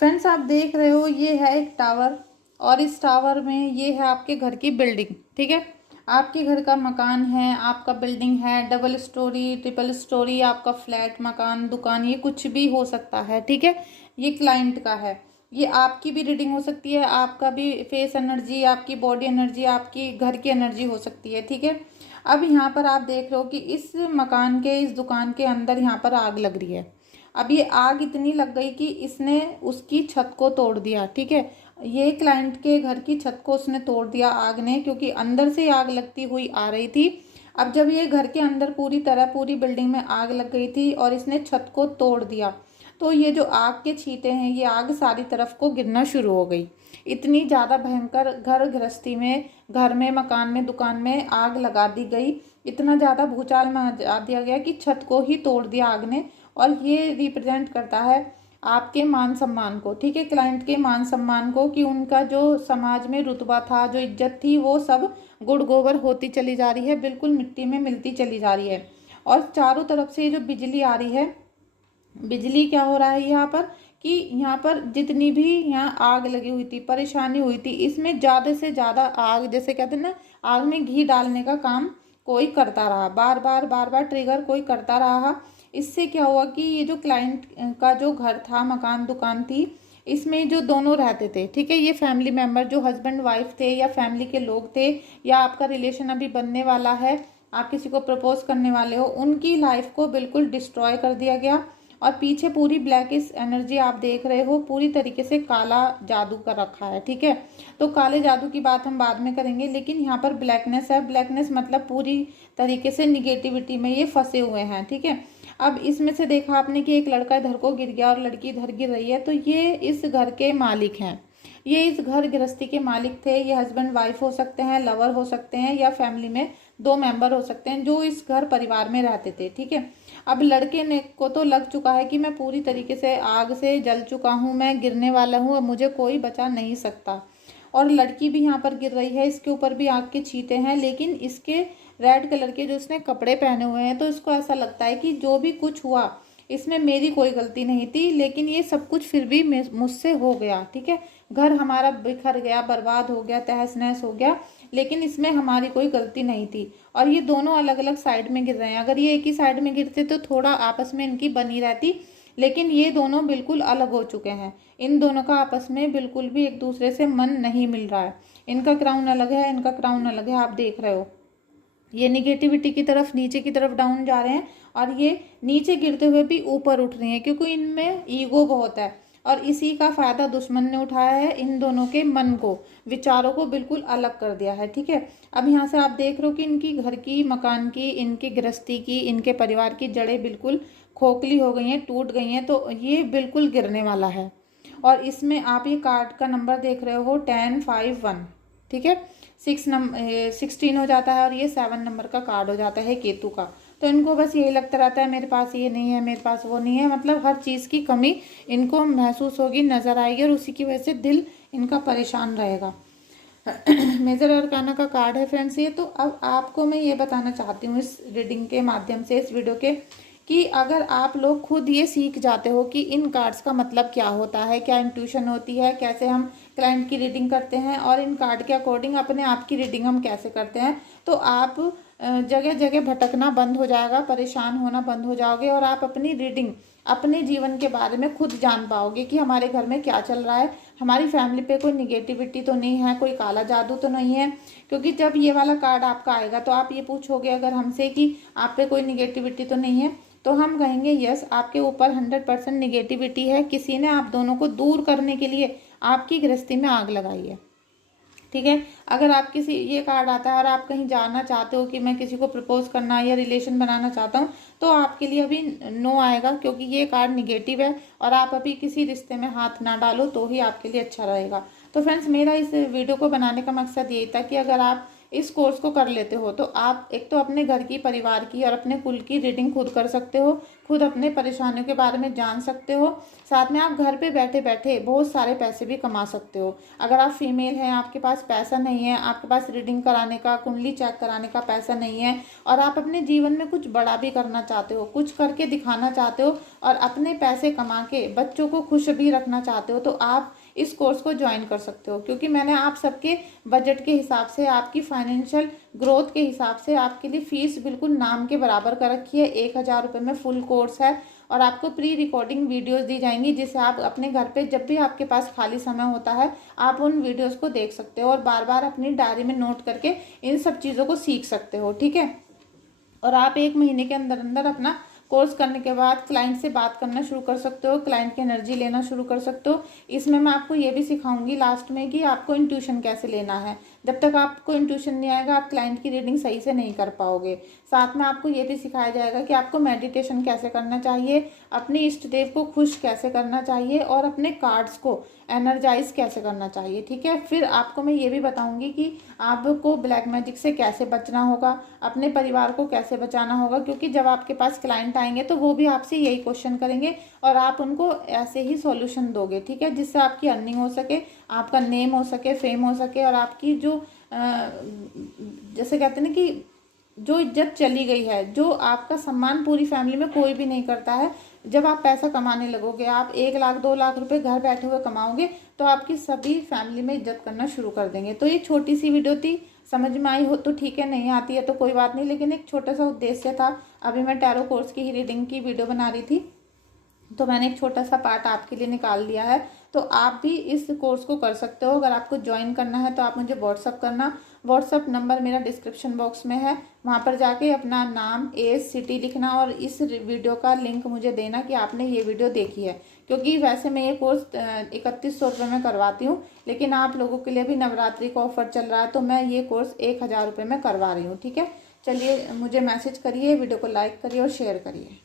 Friends, आप देख रहे हो ये है एक टावर और इस टावर में ये है आपके घर की बिल्डिंग। ठीक है, आपके घर का मकान है, आपका बिल्डिंग है, डबल स्टोरी, ट्रिपल स्टोरी, आपका फ्लैट, मकान, दुकान, ये कुछ भी हो सकता है। ठीक है, ये क्लाइंट का है। ये आपकी भी रीडिंग हो सकती है, आपका भी फेस एनर्जी, आपकी बॉडी एनर्जी, आपकी घर की एनर्जी हो सकती है। ठीक है, अब यहाँ पर आप देख रहे हो कि इस मकान के, इस दुकान के अंदर यहाँ पर आग लग रही है। अब ये आग इतनी लग गई कि इसने उसकी छत को तोड़ दिया। ठीक है, ये क्लाइंट के घर की छत को उसने तोड़ दिया आग ने, क्योंकि अंदर से आग लगती हुई आ रही थी। अब जब ये घर के अंदर पूरी तरह पूरी बिल्डिंग में आग लग गई थी और इसने छत को तोड़ दिया, तो ये जो आग के छींटे हैं, ये आग सारी तरफ को गिरना शुरू हो गई। इतनी ज़्यादा भयंकर घर गृहस्थी में, घर में, मकान में, दुकान में आग लगा दी गई। इतना ज़्यादा भूचाल मचा दिया गया कि छत को ही तोड़ दिया आग ने। और ये रिप्रेजेंट करता है आपके मान सम्मान को। ठीक है, क्लाइंट के मान सम्मान को, कि उनका जो समाज में रुतबा था, जो इज्जत थी, वो सब गुड़ गोबर होती चली जा रही है, बिल्कुल मिट्टी में मिलती चली जा रही है। और चारों तरफ से ये जो बिजली आ रही है, बिजली क्या हो रहा है यहाँ पर, कि यहाँ पर जितनी भी यहाँ आग लगी हुई थी, परेशानी हुई थी, इसमें ज़्यादा से ज़्यादा आग, जैसे कहते हैं ना, आग में घी डालने का काम कोई करता रहा, बार बार बार बार ट्रिगर कोई करता रहा। इससे क्या हुआ कि ये जो क्लाइंट का जो घर था, मकान, दुकान थी, इसमें जो दोनों रहते थे, ठीक है, ये फैमिली मेंबर, जो हस्बैंड वाइफ थे या फैमिली के लोग थे, या आपका रिलेशन अभी बनने वाला है, आप किसी को प्रपोज करने वाले हो, उनकी लाइफ को बिल्कुल डिस्ट्रॉय कर दिया गया। और पीछे पूरी ब्लैकिश एनर्जी आप देख रहे हो, पूरी तरीके से काला जादू कर रखा है। ठीक है, तो काले जादू की बात हम बाद में करेंगे, लेकिन यहाँ पर ब्लैकनेस है। ब्लैकनेस मतलब पूरी तरीके से निगेटिविटी में ये फंसे हुए हैं। ठीक है, अब इसमें से देखा आपने कि एक लड़का इधर को गिर गया और लड़की इधर गिर रही है, तो ये इस घर के मालिक हैं, ये इस घर गृहस्थी के मालिक थे। ये हस्बैंड वाइफ हो सकते हैं, लवर हो सकते हैं, या फैमिली में दो मेंबर हो सकते हैं जो इस घर परिवार में रहते थे। ठीक है, अब लड़के ने को तो लग चुका है कि मैं पूरी तरीके से आग से जल चुका हूँ, मैं गिरने वाला हूँ, अब मुझे कोई बचा नहीं सकता। और लड़की भी यहाँ पर गिर रही है, इसके ऊपर भी आग के छींटे हैं, लेकिन इसके रेड कलर के जो इसने कपड़े पहने हुए हैं, तो इसको ऐसा लगता है कि जो भी कुछ हुआ इसमें मेरी कोई गलती नहीं थी, लेकिन ये सब कुछ फिर भी मुझसे हो गया। ठीक है, घर हमारा बिखर गया, बर्बाद हो गया, तहस नहस हो गया, लेकिन इसमें हमारी कोई गलती नहीं थी। और ये दोनों अलग अलग साइड में गिर रहे हैं। अगर ये एक ही साइड में गिरते तो थोड़ा आपस में इनकी बनी रहती, लेकिन ये दोनों बिल्कुल अलग हो चुके हैं। इन दोनों का आपस में बिल्कुल भी एक दूसरे से मन नहीं मिल रहा है। इनका क्राउन अलग है, इनका क्राउन अलग है। आप देख रहे हो ये निगेटिविटी की तरफ, नीचे की तरफ डाउन जा रहे हैं, और ये नीचे गिरते हुए भी ऊपर उठ रही हैं, क्योंकि इनमें ईगो बहुत है। और इसी का फायदा दुश्मन ने उठाया है, इन दोनों के मन को, विचारों को बिल्कुल अलग कर दिया है। ठीक है, अब यहाँ से आप देख रहे हो कि इनकी घर की, मकान की, इनकी गृहस्थी की, इनके परिवार की जड़ें बिल्कुल खोखली हो गई हैं, टूट गई हैं, तो ये बिल्कुल गिरने वाला है। और इसमें आप ये कार्ड का नंबर देख रहे हो 1051। ठीक है, 16 हो जाता है, और ये 7 नंबर का कार्ड हो जाता है केतु का। तो इनको बस यही लगता रहता है, मेरे पास ये नहीं है, मेरे पास वो नहीं है, मतलब हर चीज़ की कमी इनको महसूस होगी, नज़र आएगी, और उसी की वजह से दिल इनका परेशान रहेगा। मेजर अरकाना का कार्ड है फ्रेंड्स ये। तो अब आपको मैं ये बताना चाहती हूँ इस रीडिंग के माध्यम से, इस वीडियो के, कि अगर आप लोग खुद ये सीख जाते हो कि इन कार्ड्स का मतलब क्या होता है, क्या इंट्यूशन होती है, कैसे हम क्लाइंट की रीडिंग करते हैं, और इन कार्ड के अकॉर्डिंग अपने आप की रीडिंग हम कैसे करते हैं, तो आप जगह जगह भटकना बंद हो जाएगा, परेशान होना बंद हो जाओगे, और आप अपनी रीडिंग, अपने जीवन के बारे में खुद जान पाओगे कि हमारे घर में क्या चल रहा है, हमारी फैमिली पे कोई निगेटिविटी तो नहीं है, कोई काला जादू तो नहीं है। क्योंकि जब ये वाला कार्ड आपका आएगा तो आप ये पूछोगे अगर हमसे कि आप पे कोई निगेटिविटी तो नहीं है, तो हम कहेंगे यस, आपके ऊपर 100% निगेटिविटी है, किसी ने आप दोनों को दूर करने के लिए आपकी गृहस्थी में आग लगाई है। ठीक है, अगर आप किसी, ये कार्ड आता है और आप कहीं जाना चाहते हो कि मैं किसी को प्रपोज करना या रिलेशन बनाना चाहता हूँ, तो आपके लिए अभी नो आएगा, क्योंकि ये कार्ड निगेटिव है, और आप अभी किसी रिश्ते में हाथ ना डालो तो ही आपके लिए अच्छा रहेगा। तो फ्रेंड्स, मेरा इस वीडियो को बनाने का मकसद यही था कि अगर आप इस कोर्स को कर लेते हो तो आप एक तो अपने घर की, परिवार की और अपने कुल की रीडिंग खुद कर सकते हो, खुद अपने परेशानियों के बारे में जान सकते हो। साथ में आप घर पे बैठे बैठे बहुत सारे पैसे भी कमा सकते हो। अगर आप फीमेल हैं, आपके पास पैसा नहीं है, आपके पास रीडिंग कराने का, कुंडली चेक कराने का पैसा नहीं है, और आप अपने जीवन में कुछ बड़ा भी करना चाहते हो, कुछ करके दिखाना चाहते हो और अपने पैसे कमा के बच्चों को खुश भी रखना चाहते हो, तो आप इस कोर्स को ज्वाइन कर सकते हो। क्योंकि मैंने आप सबके बजट के हिसाब से, आपकी फाइनेंशियल ग्रोथ के हिसाब से आपके लिए फीस बिल्कुल नाम के बराबर कर रखी है। 1,000 रुपये में फुल कोर्स है और आपको प्री रिकॉर्डिंग वीडियोस दी जाएंगी, जिसे आप अपने घर पे जब भी आपके पास खाली समय होता है आप उन वीडियोस को देख सकते हो और बार बार अपनी डायरी में नोट करके इन सब चीज़ों को सीख सकते हो। ठीक है, और आप 1 महीने के अंदर अंदर अपना कोर्स करने के बाद क्लाइंट से बात करना शुरू कर सकते हो, क्लाइंट की एनर्जी लेना शुरू कर सकते हो। इसमें मैं आपको ये भी सिखाऊंगी लास्ट में कि आपको इंट्यूशन कैसे लेना है। जब तक आपको इंट्यूशन नहीं आएगा आप क्लाइंट की रीडिंग सही से नहीं कर पाओगे। साथ में आपको ये भी सिखाया जाएगा कि आपको मेडिटेशन कैसे करना चाहिए, अपने इष्ट देव को खुश कैसे करना चाहिए और अपने कार्ड्स को एनर्जाइज कैसे करना चाहिए। ठीक है, फिर आपको मैं ये भी बताऊंगी कि आपको ब्लैक मैजिक से कैसे बचना होगा, अपने परिवार को कैसे बचाना होगा, क्योंकि जब आपके पास क्लाइंट आएंगे तो वो भी आपसे यही क्वेश्चन करेंगे और आप उनको ऐसे ही सॉल्यूशन दोगे। ठीक है, जिससे आपकी अर्निंग हो सके, आपका नेम हो सके, फेम हो सके और आपकी जो जैसे कहते हैं ना कि जो इज्जत चली गई है, जो आपका सम्मान पूरी फैमिली में कोई भी नहीं करता है, जब आप पैसा कमाने लगोगे, आप 1 लाख 2 लाख रुपए घर बैठे हुए कमाओगे तो आपकी सभी फैमिली में इज्जत करना शुरू कर देंगे। तो ये छोटी सी वीडियो थी, समझ में आई हो तो ठीक है, नहीं आती है तो कोई बात नहीं, लेकिन एक छोटा सा उद्देश्य था। अभी मैं टैरो कोर्स की ही रीडिंग की वीडियो बना रही थी तो मैंने एक छोटा सा पार्ट आपके लिए निकाल लिया है। तो आप भी इस कोर्स को कर सकते हो। अगर आपको ज्वाइन करना है तो आप मुझे व्हाट्सअप करना। व्हाट्सअप नंबर मेरा डिस्क्रिप्शन बॉक्स में है, वहाँ पर जाके अपना नाम, एज, सिटी लिखना और इस वीडियो का लिंक मुझे देना कि आपने ये वीडियो देखी है। क्योंकि वैसे मैं ये कोर्स 3100 रुपये में करवाती हूँ, लेकिन आप लोगों के लिए भी नवरात्रि का ऑफर चल रहा है तो मैं ये कोर्स 1,000 रुपये में करवा रही हूँ। ठीक है, चलिए मुझे मैसेज करिए, वीडियो को लाइक करिए और शेयर करिए।